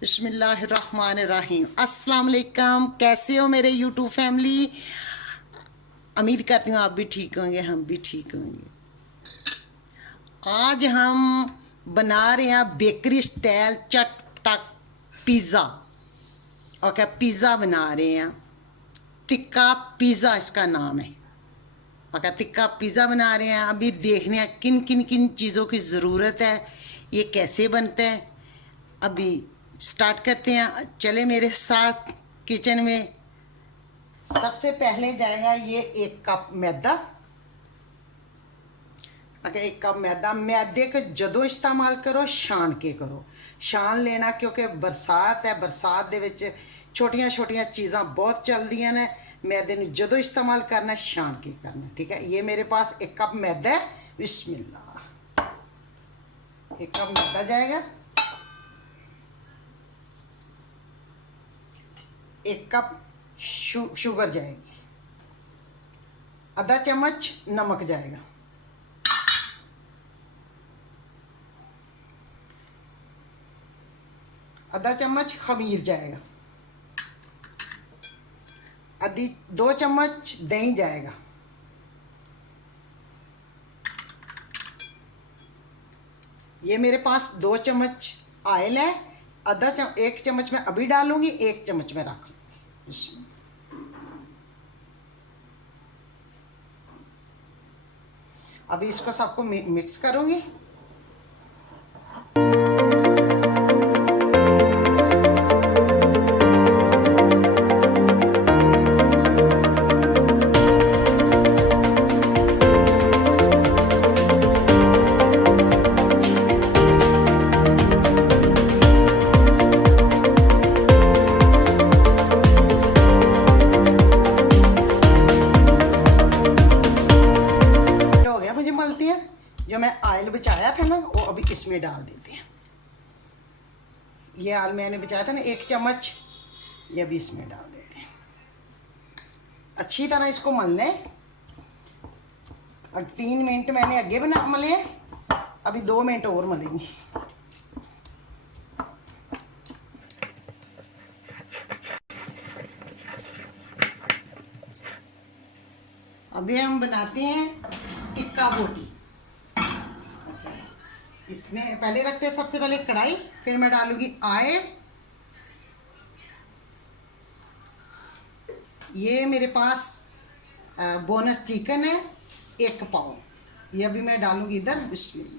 बिस्मिल्लाहिर्रहमानिर्रहीम। अस्सलाम वालेकुम। कैसे हो मेरे यूट्यूब फैमिली? उम्मीद करती हूँ आप भी ठीक होंगे, हम भी ठीक होंगे। आज हम बना रहे हैं बेकरी स्टाइल चटपटा पिज़्ज़ा। ओके, पिज़्ज़ा बना रहे हैं, टिक्का पिज़्ज़ा इसका नाम है। ओके, टिक्का पिज़्ज़ा बना रहे हैं। अभी देखने हैं किन किन किन चीज़ों की ज़रूरत है, ये कैसे बनता है। अभी स्टार्ट करते हैं, चले मेरे साथ किचन में। सबसे पहले जाएगा ये 1 कप मैदा। अगर 1 कप मैदा, मैदे के जदों इस्तेमाल करो छान के करो, छान लेना, क्योंकि बरसात है, बरसात दे विच छोटियां छोटियां चीज़ां बहुत चलदियां ने। मैदे नूं जदों इस्तेमाल करना छान के करना, ठीक है। ये मेरे पास 1 कप मैदा है। बिस्मिल्लाह, 1 कप मैदा जाएगा। 1 कप शुगर जाएगी। आधा चम्मच नमक जाएगा। आधा चम्मच खमीर जाएगा। आधी 2 चम्मच दही जाएगा। ये मेरे पास 2 चम्मच ऑयल है। 1 चम्मच मैं अभी डालूंगी, 1 चम्मच मैं रख लूंगी। अभी इसको सबको मिक्स करूंगी। जो मैं ऑयल बचाया था ना, वो अभी इसमें डाल देते हैं। ये ऑयल मैंने बचाया था ना 1 चम्मच, ये अभी इसमें डाल देते हैं। अच्छी तरह इसको मल लें। अब 3 मिनट मैंने आगे बना मले, अभी 2 मिनट और मलेंगे। अभी हम बनाते हैं टिक्का बोटी। इसमें पहले रखते हैं सबसे पहले कढ़ाई, फिर मैं डालूंगी ऑयल। ये मेरे पास बोनस चिकन है 1 पाउंड, ये अभी मैं डालूंगी इधर। बिस्मिल्लाह।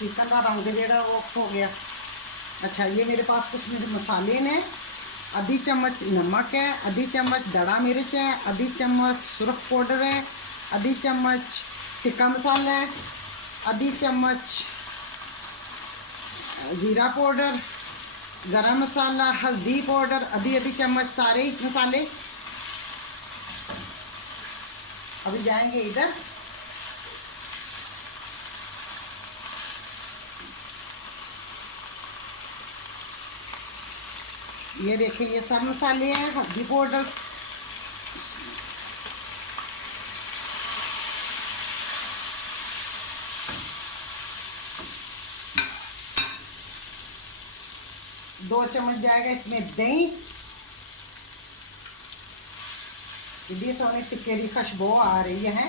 चिकन का रंग जो ऑफ हो गया। अच्छा, ये मेरे पास कुछ मेरे मसाले ने। आधी चम्मच नमक है, आधी चम्मच दड़ा मिर्च है, आधी चम्मच सुरख पाउडर है, आधी चम्मच टिक्का मसाला है, आधी चम्मच जीरा पाउडर, गरम मसाला, हल्दी पाउडर, आधी आधी चम्मच सारे ही मसाले। अभी जाएंगे इधर। ये देखिए, ये सब मसाले हैं, हल्दी पाउडर, दो चम्मच जाएगा इसमें दही। इतनी सोने टिक्के की खुशबू आ रही है।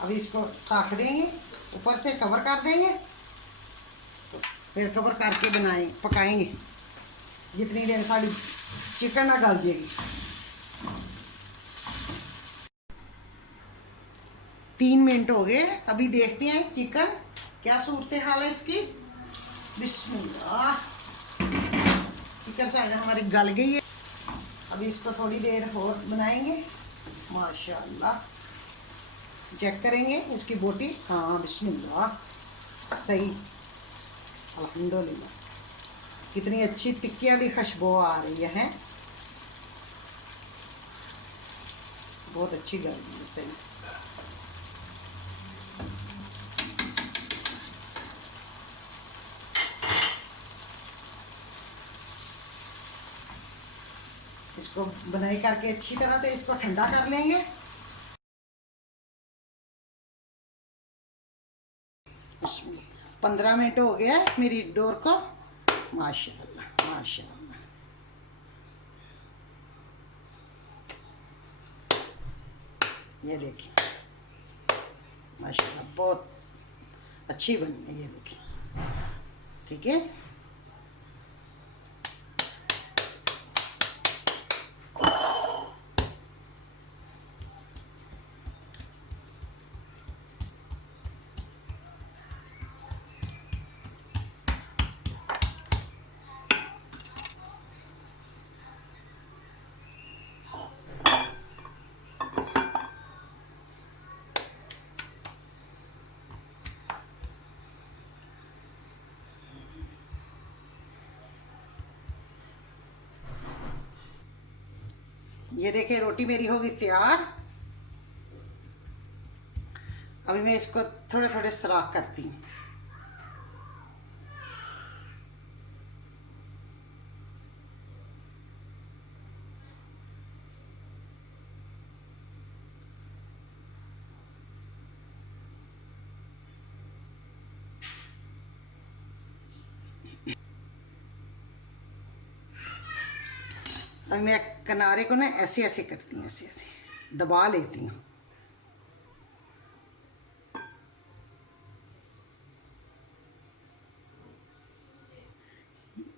अभी इसको ढक देंगे, ऊपर से कवर कर देंगे, फिर कवर करके पकाएंगे जितनी देर साड़ी चिकन ना गल जाएगी। 3 मिनट हो गए। अभी देखते हैं चिकन क्या सूरत हाल है इसकी। बिस्मिल्लाह। चिकन साड़ी हमारी गल गई है। अभी इसको थोड़ी देर और बनाएंगे। माशाल्लाह, चेक करेंगे इसकी बोटी। हाँ, बिस्मिल्लाह, सही, अल्हम्दुलिल्लाह। कितनी अच्छी टिक्कियाँ की खुशबू आ रही है। बहुत अच्छी गल गई सही। इसको बनाई करके अच्छी तरह से इसको ठंडा कर लेंगे। 15 मिनट हो गया मेरी डोर को। माशाल्लाह माशाल्लाह। ये देखिए माशाल्लाह बहुत अच्छी बनी है। ये देखिए ठीक है। ये देखिए रोटी मेरी होगी तैयार। अभी मैं इसको थोड़े थोड़े सुराख करती हूँ। अभी मैं किनारे को ना ऐसे ऐसे करती हूँ, ऐसे ऐसे दबा लेती हूँ।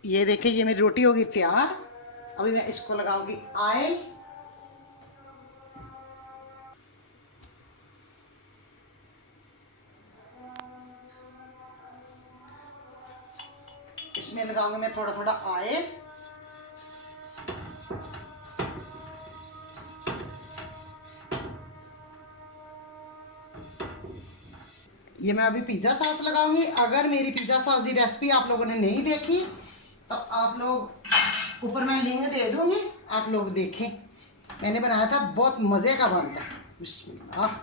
ये देखिए ये मेरी रोटी होगी तैयार। अभी मैं इसको लगाऊंगी ऑयल। इसमें लगाऊंगी मैं थोड़ा थोड़ा ऑयल। ये मैं अभी पिज़्ज़ा सॉस लगाऊंगी। अगर मेरी पिज़्ज़ा सॉस की रेसिपी आप लोगों ने नहीं देखी तो आप लोग ऊपर मैं लिंक दे दूंगी, आप लोग देखें। मैंने बनाया था, बहुत मज़े का बनता है। बिस्मिल्लाह।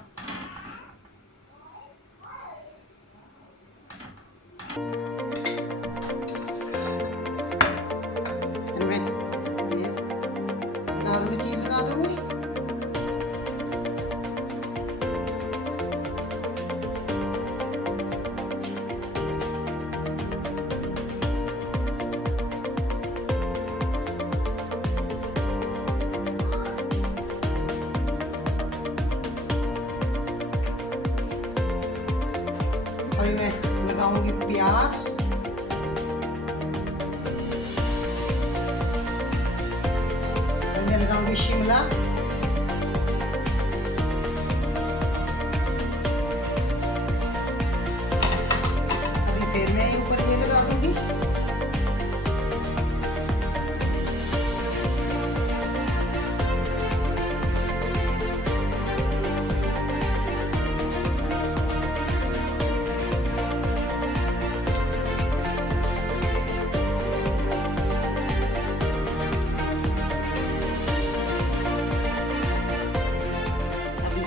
चीज़ लगा दूंगी। अभी मैं लगाऊंगी प्याज। अभी मैं लगाऊंगी शिमला। अभी फिर मैं ऊपर ये लगा दूंगी।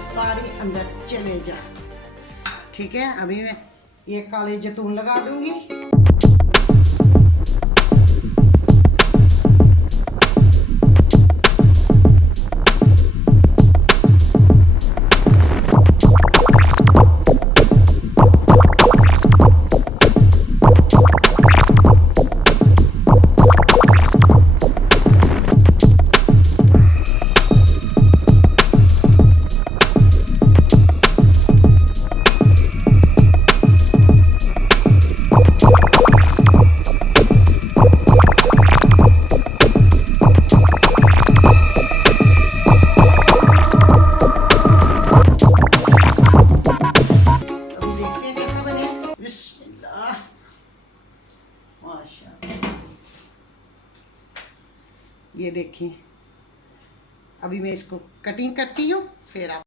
सारी अंदर चले जा। ठीक है। अभी मैं ये काले जैतून लगा दूंगी। ये देखिए अभी मैं इसको कटिंग करती हूँ, फिर आप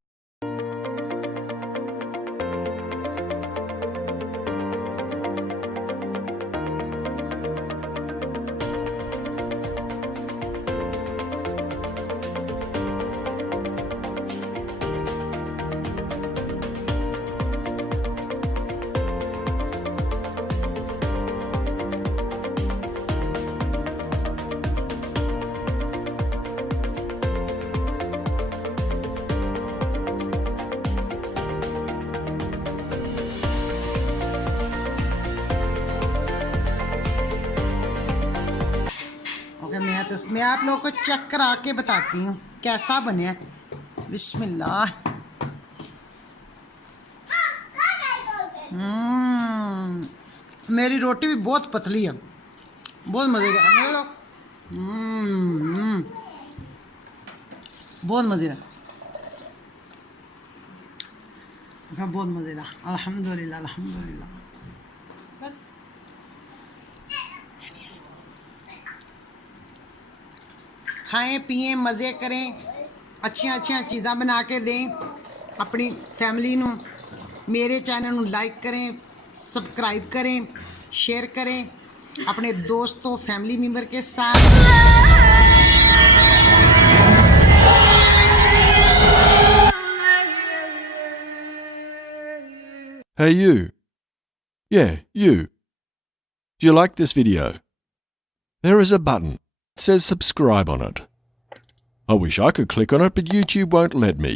तो मैं आप लोगों को चेक करा के बताती हूँ कैसा बने। बिस्मिल्लाह। मेरी रोटी भी बहुत पतली है, बहुत मज़े का। बहुत मज़ेदार, बहुत मज़ेदार। अल्हम्दुलिल्लाह अल्हम्दुलिल्लाह। बस खाएं पिएं मज़े करें, अच्छियां अच्छियां चीज़ां बना के दें अपनी फैमिली नू। मेरे चैनल नू लाइक करें, सब्सक्राइब करें, शेयर करें अपने दोस्तों फैमिली मेम्बर के साथ। Hey you. Yeah, you. Do you like this video? There is a button. It says subscribe on it. I wish I could click on it, but YouTube won't let me.